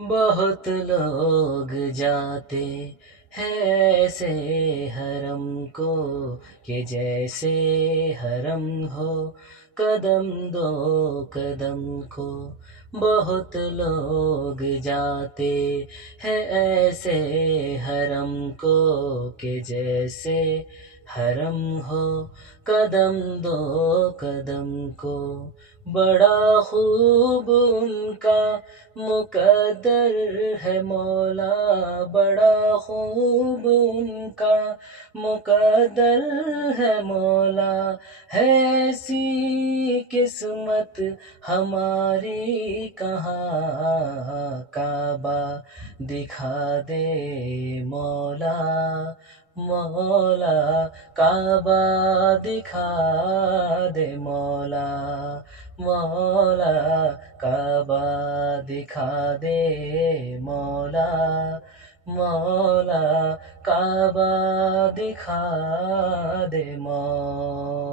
बहुत लोग जाते हैं ऐसे हरम को कि जैसे हरम हो कदम दो कदम को। बहुत लोग जाते हैं ऐसे हरम को कि जैसे हरम हो कदम दो कदम को। बड़ा खूब उनका मुकद्दर है मौला, बड़ा खूब उनका मुकद्दर है मौला। है ऐसी किस्मत हमारी कहाँ, काबा दिखा दे मौला। मौला काबा दिखा दे मौला। मौला काबा दिखा दे मौला। मौला काबा दिखा दे मौला।